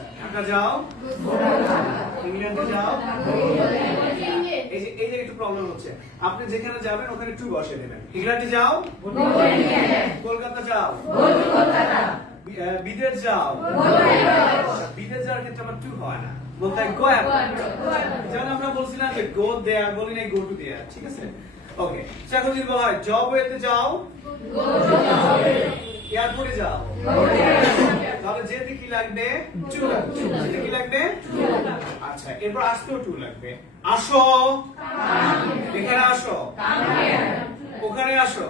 আচ্ছা ঢাকা যাও, ইংল্যান্ডে যাও। এই যে একটু প্রবলেম হচ্ছে, আপনি যেখানে যাবেন ওখানে টু বসে দেবেন। ইংল্যান্ডে যাও, কলকাতা যাও, বিদেশ যাও। বিদেশ যাওয়ার ক্ষেত্রে আমার টু হয় না, বলতে হয় গো অ্যাবাউট। যেমন আমরা বলছিলাম যে গো দেয়ার, বলি নাই গো টু দেয়ার, ঠিক আছে? ওকে, এখন যদি বলা হয় জব ওয়েতে যাও, এয়ারপোর্টে যাও, তাহলে যেতে কি লাগবে? টু লাগবে। যেতে কি লাগবে? আচ্ছা, এরপর আসতেও টু লাগবে। আসো, এখানে আসো, ওখানে আসো,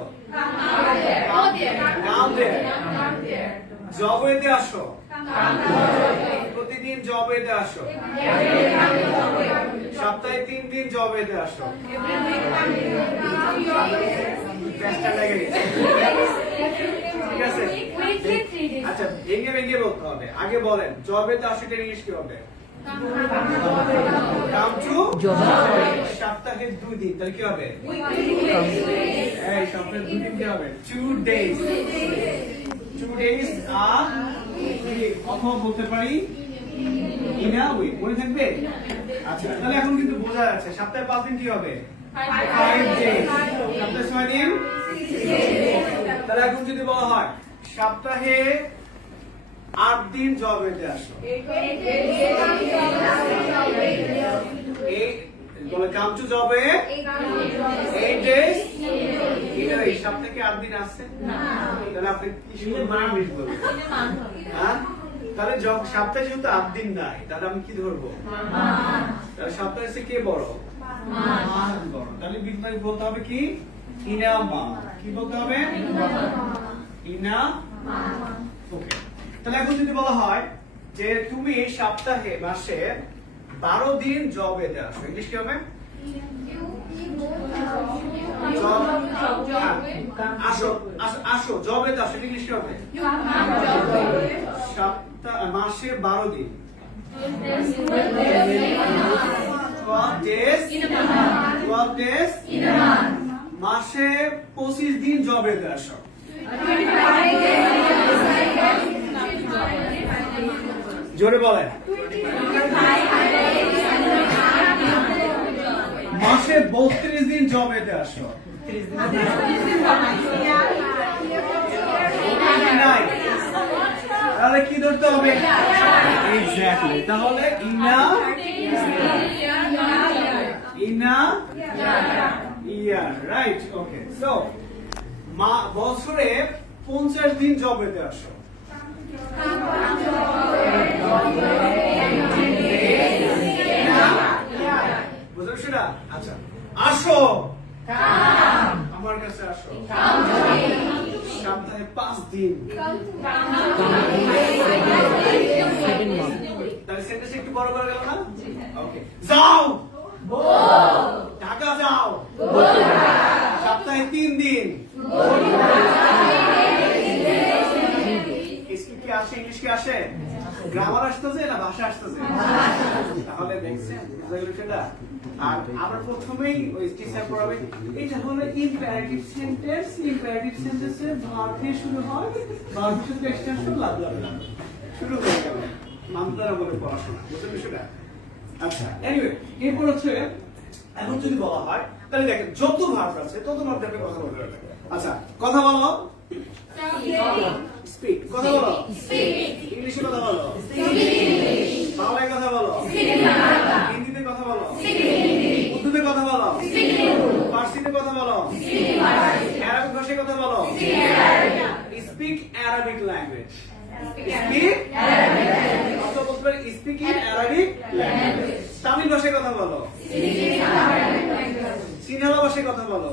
কাম দেয়ার। জবেতে আসো, প্রতিদিন জবেতে আসো, সপ্তাহে 3 দিন জবেতে আসো। ঠিক আছে? আচ্ছা, ভেঙে ভেঙে বলতে হবে। আগে বলেন জবেতে আসো, এটা ইংলিশ কি হবে? Come to job. সপ্তাহে 2 দিন, তাহলে কি হবে? এই সপ্তাহে 2 দিন কি হবে? 2 days। 2 days অথবা বলতে পারি ইন আ উইক। মনে থাকবে? আচ্ছা, তাহলে এখন কিন্তু বোঝা যাচ্ছে সপ্তাহে 5 দিন কি হবে? 5 days। সপ্তাহে 6 দিন। তাহলে এখন যদি বলা হয় সপ্তাহে 8 দিন জবেতে আসো, এই বলে কাম টু জবে 8 days। এই সপ্তাহে 8 দিন আছে না, তাহলে আপনি কি শুধু ইংলিশ বলবেন? হ্যাঁ, তাহলে সপ্তাহে যেহেতু 8 দিন নাই, তাহলে আমি কি ধরবো? তাহলে সপ্তাহে এসে কে বড়? মাস বড়। তাহলে বিদ্যায় বলতে হবে কি? ইনা মা। কি বলতে হবে? ইনা। ওকে, তাহলে এখন যদি বলা হয় যে তুমি সপ্তাহে মাসে 12 দিন জবেতে আসো, ইংলিশ কি হবে? আসো, আসো জবেতে আসো, ইংলিশ কি হবে? মাসে 12 দিন, 12 days মাসে 25 দিন জবেতে আসো। জোরে বলেন। মাসে 32 দিন জবেতে আসো। তাহলে কি ধরতে হবে? এক্স্যাক্টলি, তাহলে ইনা ইয়ার, রাইট? ওকে, সো বছরে 50 দিন জবেতে আসো। বুঝলেন সেটা? আচ্ছা, আসো আমার কাছে আসো, সপ্তাহে 5 দিন। তাহলে সেন্টেন্স একটু বড় করে গেল না? ওকে, যাও ঢাকা যাও, সপ্তাহে 3 দিন। কি আসে? ইংলিশ কি আসে? গ্রামার আসতেছে না ভাষা আসতেছে? তাহলে দেখছেন সেটা। আর আমরা প্রথমেই ওই টিচার পড়াবে, এটা হলো ইম্পারেটিভ সেন্টেন্স। ইম্পারেটিভ সেন্টেন্সে ভার্ব দিয়ে শুরু হয়, ভার্বের সাথে এক্সটেনশন লাভ শুরু হয়ে গেল। মানতারা বলে পড়াশোনা, বুঝলেন সেটা? আচ্ছা, এনিওয়ে, এরপর হচ্ছে এখন যদি বলা হয় তাহলে দেখেন যত ভার্ব আছে তত ভার্ব দিয়ে কথা বলতে হবে। আচ্ছা, কথা বলো, স্পিক। কথা বলো, ইংলিশে কথা বলো, বাংলায় কথা বলো, হিন্দিতে কথা বলো, উর্দুতে কথা বলো, ফার্সিতে কথা বলো, আরবিক ভাষায় কথা বলো। Speak Arabic language. স্পিক অথবা বলতে পারি speak in Arabic language. Tamil ভাষায় কথা বলো, সিনহালা ভাষায় কথা বলো,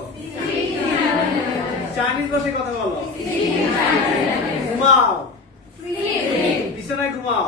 চাইনিজ ভাষায় কথা বলো। ঘুমাও, বিছানায় ঘুমাও।